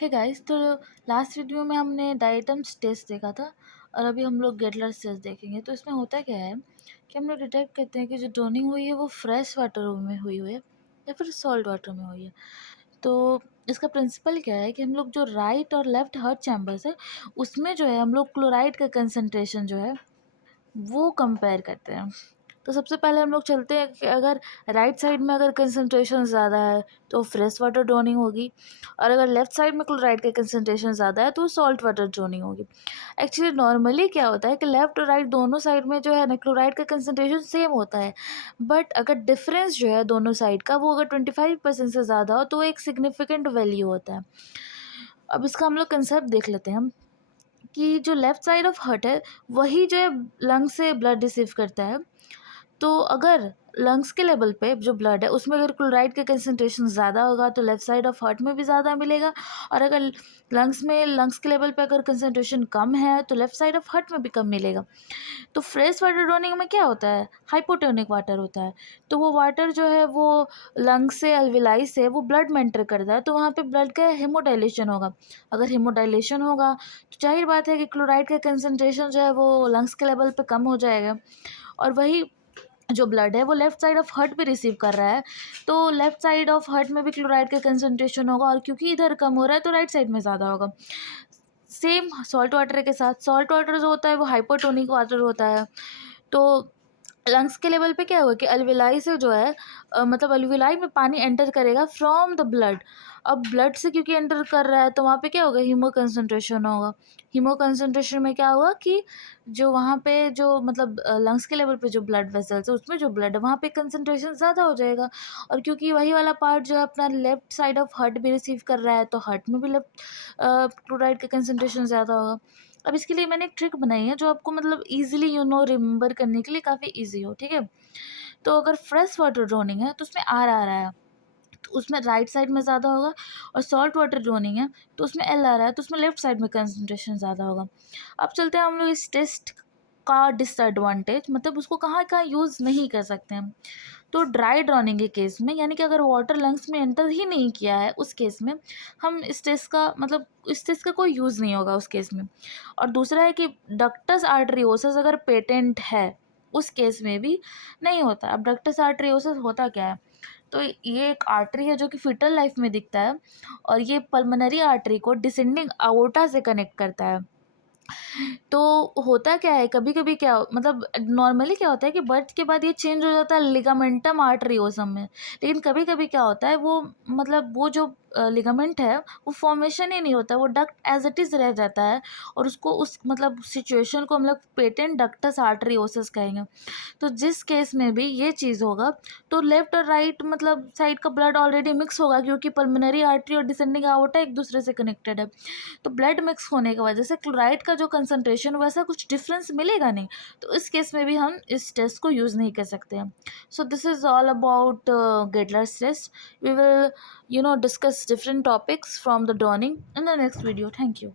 Hey guys, तो last video में हमने डाइटम्स टेस्ट देखा था और अभी हम लोग गेटलर्स टेस्ट देखेंगे। तो इसमें होता क्या है कि हम लोग डिटेक्ट करते हैं कि जो ड्रोनिंग हुई है वो फ्रेश वाटर में हुई है या फिर सॉल्ट वाटर में हुई है। तो इसका प्रिंसिपल क्या है कि हम लोग जो राइट और लेफ्ट हार्ट चैम्बर्स है उसमें जो है हम लोग क्लोराइड का कंसनट्रेशन जो है वो कंपेयर करते हैं। तो सबसे पहले हम लोग चलते हैं कि अगर राइट साइड में अगर कंसंट्रेशन ज़्यादा है तो फ्रेश वाटर ड्रोनिंग होगी, और अगर लेफ़्ट साइड में क्लोराइड का कंसंट्रेशन ज़्यादा है तो सॉल्ट वाटर ड्रोनिंग होगी। एक्चुअली नॉर्मली क्या होता है कि लेफ़्ट और राइट दोनों साइड में जो है ना क्लोराइड का कंसंट्रेशन सेम होता है, बट अगर डिफरेंस जो है दोनों साइड का वो अगर 25% से ज़्यादा हो तो एक सिग्निफिकेंट वैल्यू होता है। अब इसका हम लोग कंसेप्ट देख लेते हैं हम कि जो लेफ़्ट साइड ऑफ हार्ट है वही जो है लंग से ब्लड रिसीव करता है। तो अगर लंग्स के लेवल पे जो ब्लड है उसमें अगर क्लोराइड का कंसंट्रेशन ज़्यादा होगा तो लेफ़्ट साइड ऑफ हार्ट में भी ज़्यादा मिलेगा, और अगर लंग्स के लेवल पे अगर कंसंट्रेशन कम है तो लेफ़्ट साइड ऑफ हार्ट में भी कम मिलेगा। तो फ्रेश वाटर ड्रोनिंग में क्या होता है, हाइपोटोनिक वाटर होता है। तो वो वाटर जो है वो लंग से अल्विलाई से वो ब्लड में एंटर करता है, तो वहाँ पे ब्लड का हेमोडाइलेशन होगा। अगर हेमोडाइलेशन होगा तो जाहिर बात है कि क्लोराइड का कंसंट्रेशन जो है वो लंग्स के लेवल पे कम हो जाएगा, और वही जो ब्लड है वो लेफ़्ट साइड ऑफ हार्ट पे रिसीव कर रहा है, तो लेफ़्ट साइड ऑफ हार्ट में भी क्लोराइड का कंसंट्रेशन होगा, और क्योंकि इधर कम हो रहा है तो राइट साइड में ज़्यादा होगा। सेम सॉल्ट वाटर के साथ, सॉल्ट वाटर जो होता है वो हाइपोटोनिक वाटर होता है। तो लंग्स के लेवल पे क्या होगा कि अल्विलाई से जो है मतलब अल्विलाई में पानी एंटर करेगा फ्रॉम द ब्लड। अब ब्लड से क्योंकि एंटर कर रहा है तो वहाँ पे क्या होगा, हीमो कंसंट्रेशन होगा। हीमो कंसंट्रेशन में क्या होगा कि जो वहाँ पे जो मतलब लंग्स के लेवल पे जो ब्लड वेसल्स है उसमें जो ब्लड है वहाँ पे कंसंट्रेशन ज़्यादा हो जाएगा, और क्योंकि वही वाला पार्ट जो है अपना लेफ्ट साइड ऑफ हार्ट भी रिसीव कर रहा है तो हार्ट में भी लेफ्ट क्लोराइड का कंसंट्रेशन ज़्यादा होगा। अब इसके लिए मैंने एक ट्रिक बनाई है जो आपको मतलब ईजिली रिमेंबर करने के लिए काफ़ी ईजी हो, ठीक है। तो अगर फ्रेश वाटर ड्रोनिंग है तो उसमें आर आ रहा है तो उसमें राइट साइड में ज़्यादा होगा, और सॉल्ट वाटर ड्रोनिंग है तो उसमें एल आ रहा है तो उसमें लेफ्ट साइड में कंसंट्रेशन ज़्यादा होगा। अब चलते हैं हम लोग इस टेस्ट का डिसएडवांटेज, मतलब उसको कहाँ कहाँ यूज़ नहीं कर सकते हैं। तो ड्राई ड्रॉनिंग के केस में, यानी कि अगर वाटर लंग्स में एंटर ही नहीं किया है उस केस में हम इस टेस्ट का मतलब इस टेस्ट का कोई यूज़ नहीं होगा उस केस में। और दूसरा है कि डक्टस आर्टरियोसिस अगर पेटेंट है उस केस में भी नहीं होता। अब डक्टस आर्टरियोसिस होता क्या है, तो ये एक आर्टरी है जो कि फीटल लाइफ में दिखता है, और ये पल्मोनरी आर्टरी को डिसेंडिंग अओर्टा से कनेक्ट करता है। तो होता क्या है, कभी कभी क्या मतलब नॉर्मली क्या होता है कि बर्थ के बाद ये चेंज हो जाता है लिगामेंटम आर्टरियोसम में, लेकिन कभी कभी क्या होता है वो मतलब वो जो लिगामेंट है वो फॉर्मेशन ही नहीं होता, वो डक्ट एज इट इज़ रह जाता है, और उसको उस मतलब सिचुएशन को हम लोग पेटेंट डक्टस आर्टरियोसिस कहेंगे। तो जिस केस में भी ये चीज़ होगा तो लेफ्ट और राइट मतलब साइड का ब्लड ऑलरेडी मिक्स होगा, क्योंकि पल्मोनरी आर्टरी और डिसेंडिंग आर्टरी एक दूसरे से कनेक्टेड है। तो ब्लड मिक्स होने की वजह से क्लोराइड का जो कंसंट्रेशन वैसा कुछ डिफरेंस मिलेगा नहीं, तो इस केस में भी हम इस टेस्ट को यूज़ नहीं कर सकते हैं। So this is all about Gettler's test. We will discuss different topics from the drowning in the next video. Thank you.